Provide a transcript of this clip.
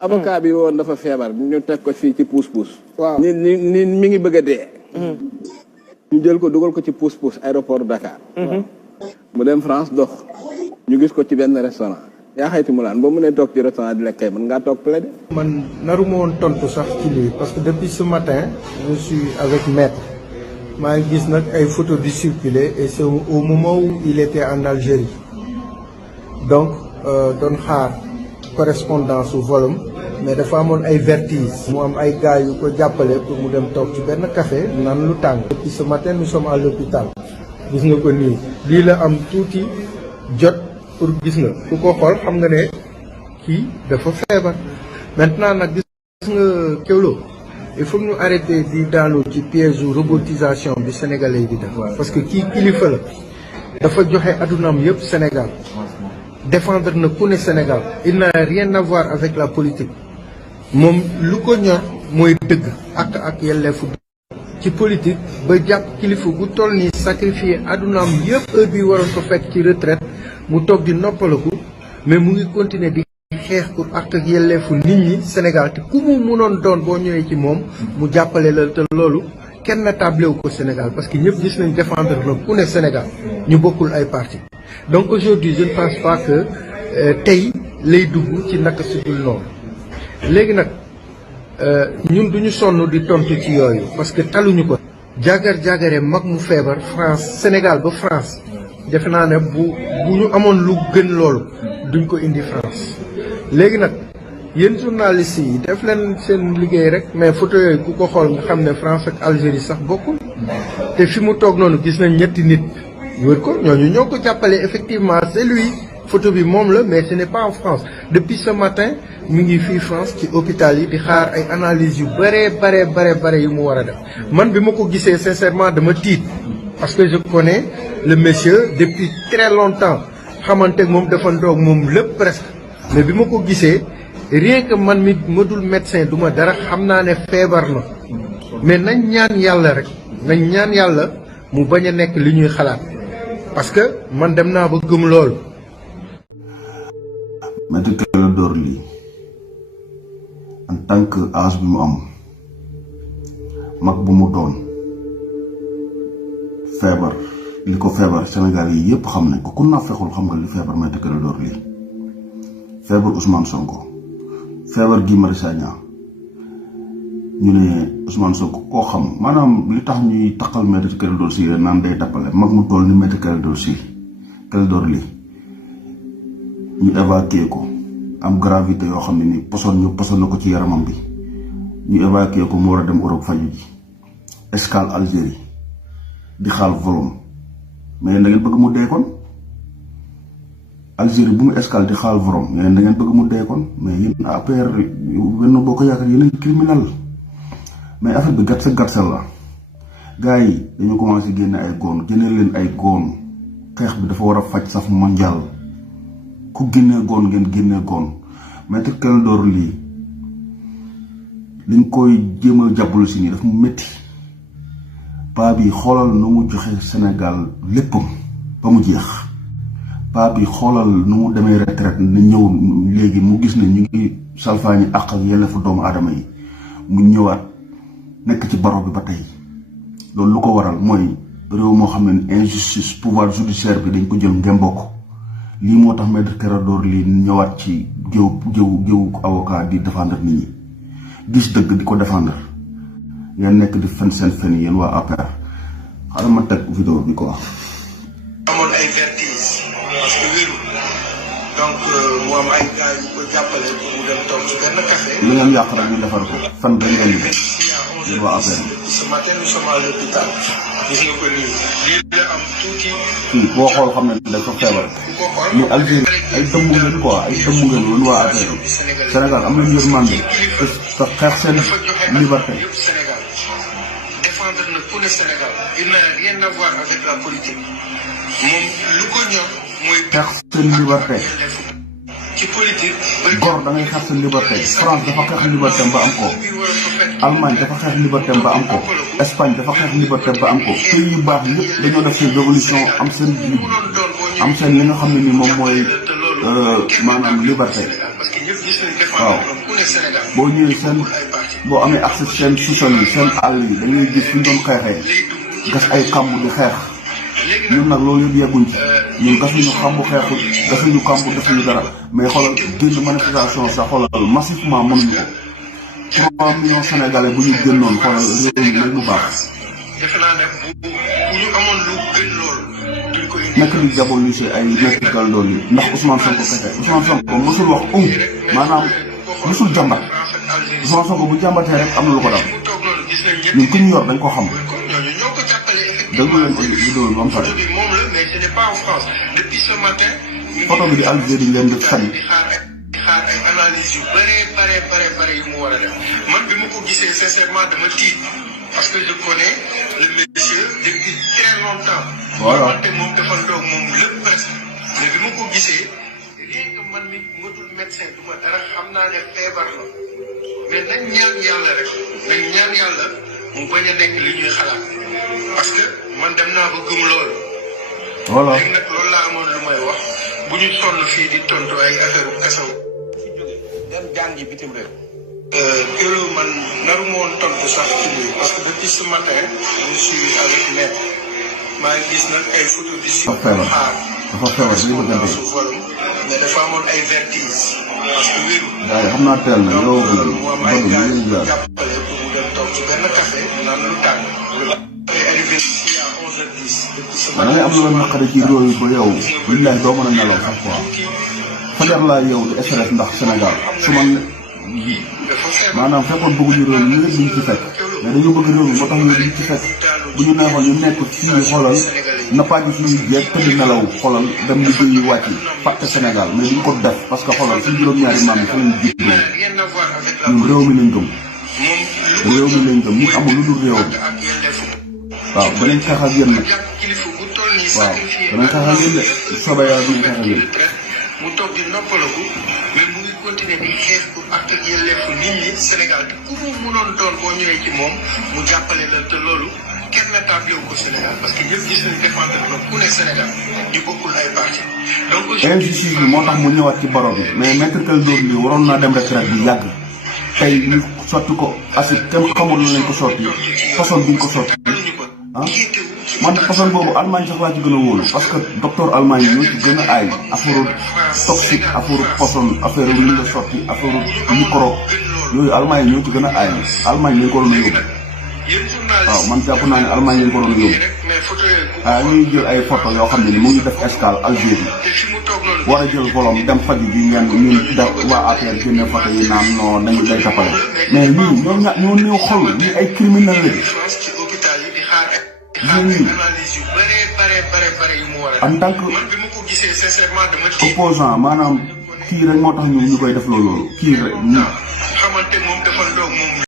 avocat bi woon dafa feebar ñu teg ko fii ci pousse-pousse. waaw ni mi ngi bëgg a dee. ñu jël ko dugal ko ci pousse-pousse aéroport Dakar. mu dem France dox. ñu gis ko ci benn restaurant. yaa xayti mu laan boo mënee toog ci restaurant di lekk kay mën ngaa toog plaider. man naruma woon tontu sax ci lii parce que depuis ce matin je suis avec Maître maa ngi gis nag ay photos di circuler et c'est au moment où il était en Algérie donc doon xaar correspondance su volum mais dafa amoon ay vertiges mu am ay gars yu ko jàppale pour mu dem toog ci benn café naan lu tàng. depuis ce matin nous sommes à l'hôpital gis nga ko nii lii la am tuuti jot pour gis nga ku ko xool xam nga ne kii dafa feebar maintenant nag gis nga Kewlo il faut ñu arrêter di daanu ci piège robotisation bi sénégalais yi di def parce que kii kilifa la dafa joxe adunaam yëpp Sénégal défendre na ku ne Sénégal il n'a rien à voir avec la politique moom lu ko ñor mooy dëgg ak yelleefu ci politique ba jàpp kilifa gu toll nii sacrifier adunaam yëpp heure bi waroon ko fekk ci retraite mu toog di noppalaku mais mu ngi continuer di xeex pour ak yelleefu nit ñi Sénégal te ku mu mënoon doon boo ñëwee ci moom mu jàppale la te loolu kenn na tablé wu ko Sénégal parce que ñëpp gis nañ défendre la ku ne Sénégal ñu bokkul ay parti donc aujourd'hui je ne pense pas que tey lay dugg ci naka sudul noonu léegi nag ñun duñu sonn di tontu ci yooyu parce que taluñu ko jagar-jagare mag mu feebar France Sénégal ba France defe naa ne bu ñu amoon lu gën loolu duñ ko indi France léegi nag yéen journalistes yi def leen seen liggéey rek mais photo yooyu ku ko xool nga xam ne France ak Algérie sax bokkul te fi mu toog noonu gis nañ ñetti nit wër ko ñooñu ñoo ko jàppale effectivement c'est lui photo bi moom la mais ce n'est pas en France depuis ce matin mi ngi fii France ci hôpital yi di xaar ay analyses yu bare yu mu war a def man bi ma ko gisee sincèrement dama tiit parce que je connais le monsieur depuis très longtemps xamante moom dafa ndoog moom lépp presque mais bi ma ko gisee rien que man mi ma dul médecin du ma dara xam naa ne feebar na mais nañ ñaan yàlla rek nañ ñaan yàlla mu bañ a nekk li ñuy xalaat parce que man dem naa ba gëm loolu. Maître Clédor Ly en tant que âge bi mu am mag bu mu doon feebar li ko feebar Sénégal yi yëpp xam nañ ko ku naa fexul xam nga li feebar Maître Clédor Ly feebar Ousmane Sonko feebar Guy Marius Sagna ñu ne Ousmane Sonko koo xam maanaam li tax ñuy taqal Maître Clédor Ly naan day tappale mag mu toll ni Maître Clédor Ly ñu évacuer ko am gravité yoo xam ne ni poson na ko ci yaramam bi ñu évacuer ko mu war a dem Europe faju ji escale Algérie di xaal volom mais da ngeen bëgg mu dee kon Algérie bu mu escale di xaal volom mais da ngeen bëgg mu dee kon mais yéen APR benn boo ko yaakaar yéen criminel mais affaire bi gatsa la gars yi dañu commencé génne ay goon génne leen ay goon xeex bi dafa war a faj saf mondial ku génnee goon ngeen génnee goon Maître Clédor Ly liñ koy jéem a jàppalu si nii daf mu métti paa bi xoolal nu mu joxe Sénégal léppam ba mu jeex paa bi xoolal nu mu demee retraite na ñëw léegi mu gis ne ñu ngi salfaañi àq ak yelleefu doomu aadama yi mu ñëwaat nekk ci baro bi ba tey loolu lu ko waral mooy réew moo xam ne injustice pouvoir judiciaire bi dañ ko jël ngemboo ko lii moo tax Maître Clédor Ly ñëwaat ci géewu avocat di défendre nit ñi gis dëgg di ko défendre ngeen nekk di fen seen fen yéen waa APR xaaral ma teg vidéo bi quoi. amoon ay vertige parce que wéru donc mu am ay gars yu ko jàppale pour mu dem toog ci benn café. li ngeen yàq rek ñu defar ko fan dañ leen di yéen waa APR. ce matin nous sommes à l'hôpital gis nga ko nii lii la am tuuti. fii boo xool xam ne dafa feebar. ni Algérie ay dëmmu ngeen quoi ay dëmmu ngeen woon waa APR Sénégal am nañu yërmande te xeex seen liberté. défendre na pour le Sénégal il n'a rien à voir avec la politique moom lu ko ñor mooy. xeex seen liberté. ci politique. gor da ngay xeex seen liberté France dafa xeex liberté ba am ko Allemagne dafa xeex liberté ba am ko Espagne dafa xeex liberté ba am ko pays yu baax yëpp dañoo def seen révolution am seen li nga xam ne ni moom mooy maanaam liberté. parce que ñëpp gis nañ waaw boo ñëwee seen boo amee accès seen sous-sol yi seen àll yi da ngay gis fi ñu doon xeexee gas ay kamb di xeex ñun nag loolu yëpp yegguñ ci ñun gasuñu kamb xeexul gasuñu kamb defuñu dara mais xoolal génn manifestation sax xoolal massivement mënuñu ko 3 millions sénégalais bu ñu génnoon xoolal réew mi léegi lu baax. nekk di diaboliser ay méttital loolu yi ndax Ousmane Sonko kese Ousmane Sonko mosul wax maanaam mosul jàmbat Ousmane Sonko bu jàmbatee rek am na lu ko dal ñun ku ñu yor dañ ko xam déglu leen ko vidéo bi ba mu pare photo bi di Algérie leen def sànni xaar ay analyse yu bare yu mu war a def man bi ma ko gisee sincèrement dama tiit parce que je connais le monsieur depuis très longtemps. voilà wante moom defal ndoog moom lépp presque mais bi ma ko gisee rien que man mi matul médecin du ma dara xam naa ne feebar la mais nañ ñaan yàlla rek nañ ñaan yàlla mu bañ a nekk li ñuy xalaat parce que man dem naa ba gëm loolu. voilà léegi nag loolu laa amoon lu may wax bu ñu sonn fii di tontu ay affaire kasaw. dem jàngi bitim réew. Kelo man naru ma woon tontu sax ci lii parce que depuis ce matin je suis avec Maître maa ngi gis nag ay photo di si xaar dafa feebar day bëgg su volum mais dafa amoon ay vertige parce que wéru gars yi xam naa teel na yow moom ay gars yi jàppale pour mu dem toog ci benn café naan lu tàng ay arrivé ici à 11h10 depuis ce da ngay am lu la naqari ci réew yi ba yow billahi doo mën a nelaw sax quoi fajar laa yow di stress ndax Sénégal su man maanaam fekkoon bëgguñu réew mi lépp liñ ci fekk mais dañu bëgg réew mi moo tax ñu liñ ci fekk bu ñu neexoon ñu nekk fii xoolal nappaaju suñuy jeeg tëdd nelaw xoolal dem liggéeyi wàcc fàtte Sénégal mais duñ ko def parce que xoolal suñu juróom-ñaari maam yi fa lañ juddoo ñun réew mi lañ gëm réew mi lañ gëm ñu amul lu dul réew mi waaw danañ xeex ak yéen nag waaw danañ xeex ak yéen de soobee yàlla dinañ xeex ak yéen mu toog di noppalaku mais mu ngi continuer di xeex pour ak yelleefu nit ñi Sénégal te ku mu mënoon doon boo ñëwee ci moom mu jàppale la te loolu kenn table ko Sénégal parce que ñëpp gis nañu défendre la ku ne Sénégal ñu bokkul ay parti donc injustice bi moo tax mu ñëwaat ci baro bi mais maître Clédor Ly waroon naa dem retraite bi yàgg tey ñu sotti ko acide kenn xamul lañ ko sotti façon bi ñu ko sotti ah man façon boobu Allemagne sax laa ci gën a wóolu parce que docteur Allemagne yi ñoo ci gën a aay affaire toxique affaire poison affaire li nga sotti affaire microbe yooyu Allemagne yi ñoo ci gën a aay Allemagne lañ ko doon yóbbu waaw man jàpp naa ne Allemagne lañ ko doon yóbbu ah ñuy jël ay photo yoo xam ne ni mu ngi def escale Algérie war a jël volom dem faju ji ñenn ñun def waa APR génne photo yi naan non dañu day tapale mais lii ñoo néew xol ñi ay criminel lañu en tant que opposant maanaam kii rek moo tax ñu koy def loolu kii rek